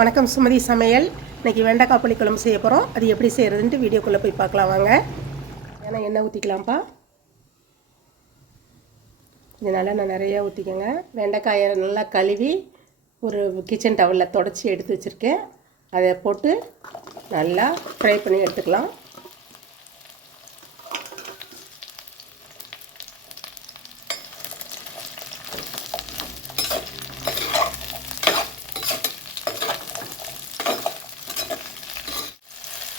வணக்கம் சுமதி சமையல். இன்றைக்கி வெண்டைக்காய் புளிக்குழம்பு செய்ய போகிறோம். அது எப்படி செய்கிறதுன்ட்டு வீடியோக்குள்ளே போய் பார்க்கலாம் வாங்க. ஏன்னா எண்ணெய் ஊற்றிக்கலாம்ப்பா. இது நல்லா நிறையா ஊற்றிக்கோங்க. வெண்டைக்காயை நல்லா கழுவி ஒரு கிச்சன் டவலில் தொடச்சி எடுத்து வச்சுருக்கேன். அதை போட்டு நல்லா ஃப்ரை பண்ணி எடுத்துக்கலாம்.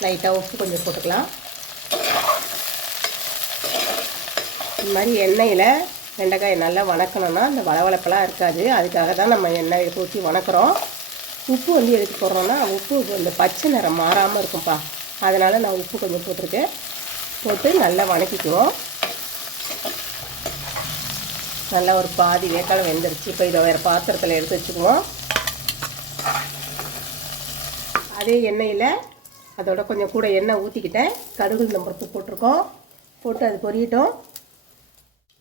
லைட்டாக உப்பு கொஞ்சம் போட்டுக்கலாம். இந்த மாதிரி எண்ணெயில் வெண்டைக்காயை நல்லா வணக்கணும்னா இந்த வளவளப்பெல்லாம் இருக்காது. அதுக்காக தான் நம்ம எண்ணெயை ஊற்றி வணக்கிறோம். உப்பு எதுக்கு போடுறோன்னா உப்பு இந்த பச்சை நிறம் மாறாமல் இருக்கும்ப்பா. அதனால் நான் உப்பு கொஞ்சம் போட்டிருக்கேன். போட்டு நல்லா வணக்கிக்குவோம். நல்லா ஒரு பாதி வேக்காலம் வெந்துருச்சு. இப்போ இதை வேறு பாத்திரத்தில் எடுத்து வச்சுக்குவோம். அதே எண்ணெயில் அதோட கொஞ்சம் கூட எண்ணெய் ஊற்றிக்கிட்டேன். கடுகு நம்பருக்கு போட்டிருக்கோம். போட்டு அது பொரியட்டும்.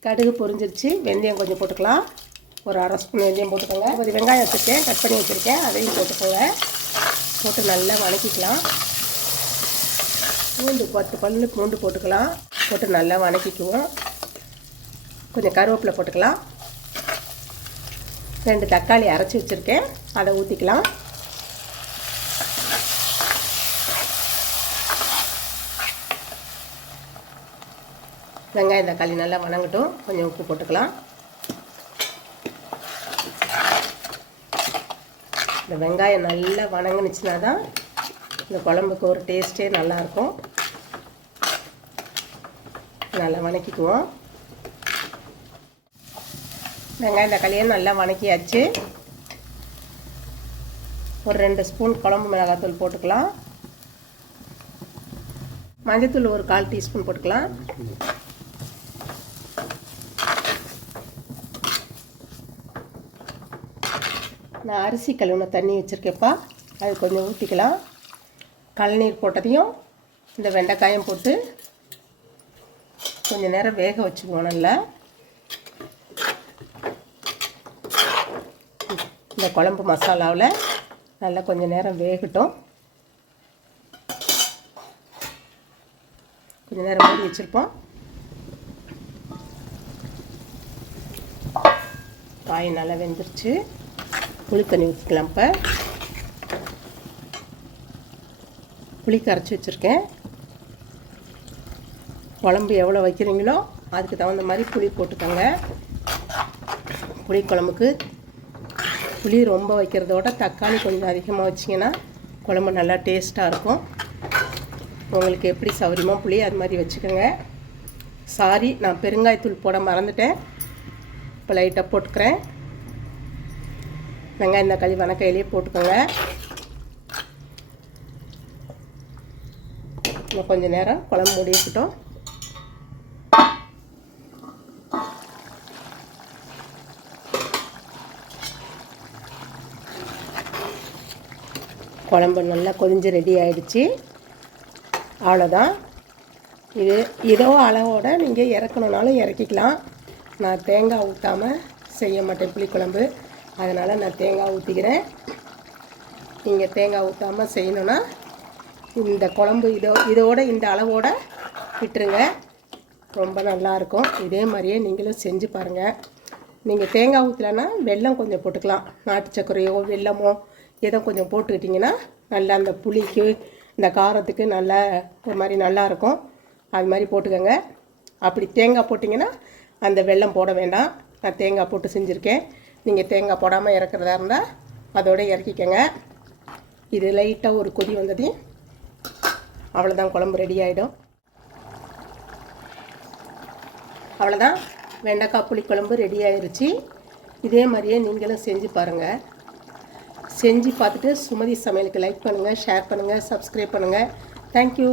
கடுகு பொரிஞ்சிருச்சு. வெந்தயம் கொஞ்சம் போட்டுக்கலாம். ஒரு அரை ஸ்பூன் வெந்தயம் போட்டுக்கோங்க. ஒரு வெங்காயம் வச்சுருக்கேன், கட் பண்ணி வச்சுருக்கேன், அதையும் போட்டுக்கோங்க. போட்டு நல்லா வணக்கிக்கலாம். பூண்டு 10 பல்லு பூண்டு போட்டுக்கலாம். போட்டு நல்லா வணக்கிக்குவோம். கொஞ்சம் கருவேப்பிலை போட்டுக்கலாம். 2 தக்காளி அரைச்சி வச்சுருக்கேன், அதை ஊற்றிக்கலாம். வெங்காயம் தக்காளி நல்லா வணங்கட்டும். கொஞ்சம் உப்பு போட்டுக்கலாம். இந்த வெங்காயம் நல்லா வணங்குனுச்சுன்னா தான் இந்த குழம்புக்கு ஒரு டேஸ்ட்டே நல்லாயிருக்கும். நல்லா வணக்கிக்குவோம். வெங்காயம் தக்காளியை நல்லா வணக்கியாச்சு. ஒரு 2 ஸ்பூன் குழம்பு மிளகாத்தூள் போட்டுக்கலாம். மஞ்சத்தூள் ஒரு 1/4 டீஸ்பூன் போட்டுக்கலாம். நான் அரிசி கழுவுன தண்ணி வச்சுருக்கேன்ப்பா, அது கொஞ்சம் ஊற்றிக்கலாம். கழநீர் போட்டதையும் இந்த வெண்டைக்காயும் போட்டு கொஞ்சம் நேரம் வேக வச்சுக்குவோம். நல்லா இந்த குழம்பு மசாலாவில் நல்லா கொஞ்சம் நேரம் வேகட்டும். கொஞ்சம் நேரம் மூடி வச்சுருப்போம். காய் நல்லா வெந்துருச்சு. புளி தண்ணி ஊற்றிக்கலாம். இப்போ புளி கரைச்சி வச்சுருக்கேன். குழம்பு எவ்வளோ வைக்கிறீங்களோ அதுக்கு தகுந்த மாதிரி புளி போட்டுக்கோங்க. புளி குழம்புக்கு புளி ரொம்ப வைக்கிறதோட தக்காளி கொஞ்சம் அதிகமாக வச்சிங்கன்னா குழம்பு நல்லா டேஸ்ட்டாக இருக்கும். உங்களுக்கு எப்படி சௌரியமாக புளி அது மாதிரி வச்சுக்கோங்க. சாரி, நான் பெருங்காயத்தூள் போட மறந்துட்டேன். இப்போ லைட்டாக போட்டுக்கிறேன். வெங்காயம் தக்காளி வணக்கையிலே போட்டுக்கோங்க. இன்னும் கொஞ்சம் நேரம் குழம்பு மூடி இருக்கட்டும். குழம்பு நல்லா கொதிஞ்சு ரெடி ஆகிடுச்சு. அவ்வளோதான். இதோ அளவோடு நீங்கள் இறக்கணுன்னாலும் இறக்கிக்கலாம். நான் தேங்காய் ஊற்றாமல் செய்ய மாட்டேன் புளிக்குழம்பு. அதனால் நான் தேங்காய் ஊற்றிக்கிறேன். நீங்கள் தேங்காய் ஊற்றாமல் செய்யணுன்னா இந்த குழம்பு இதோட இந்த அளவோடு விட்டுருங்க. ரொம்ப நல்லாயிருக்கும். இதே மாதிரியே நீங்களும் செஞ்சு பாருங்கள். நீங்கள் தேங்காய் ஊற்றலைன்னா வெல்லம் கொஞ்சம் போட்டுக்கலாம். நாட்டு சர்க்கரையோ வெல்லமோ ஏதோ கொஞ்சம் போட்டுக்கிட்டிங்கன்னா நல்லா அந்த புளிக்கு இந்த காரத்துக்கு நல்லா ஒரு மாதிரி நல்லாயிருக்கும். அது மாதிரி போட்டுக்கோங்க. அப்படி தேங்காய் போட்டிங்கன்னா அந்த வெல்லம் போட வேண்டாம். நான் தேங்காய் போட்டு செஞ்சுருக்கேன். நீங்கள் தேங்காய் போடாமல் இறக்குறதா இருந்தால் அதோடு இறக்கிக்கங்க. இது லைட்டாக ஒரு கொதி வந்ததையும் அவ்வளோதான், குழம்பு ரெடி ஆகிடும். அவ்வளோதான், வெண்டைக்காய் புளிக்குழம்பு ரெடி ஆயிடுச்சு. இதே மாதிரியே நீங்களும் செஞ்சு பாருங்கள். செஞ்சு பார்த்துட்டு சுமதி சமையலுக்கு லைக் பண்ணுங்கள், ஷேர் பண்ணுங்கள், சப்ஸ்கிரைப் பண்ணுங்கள். தேங்க்யூ.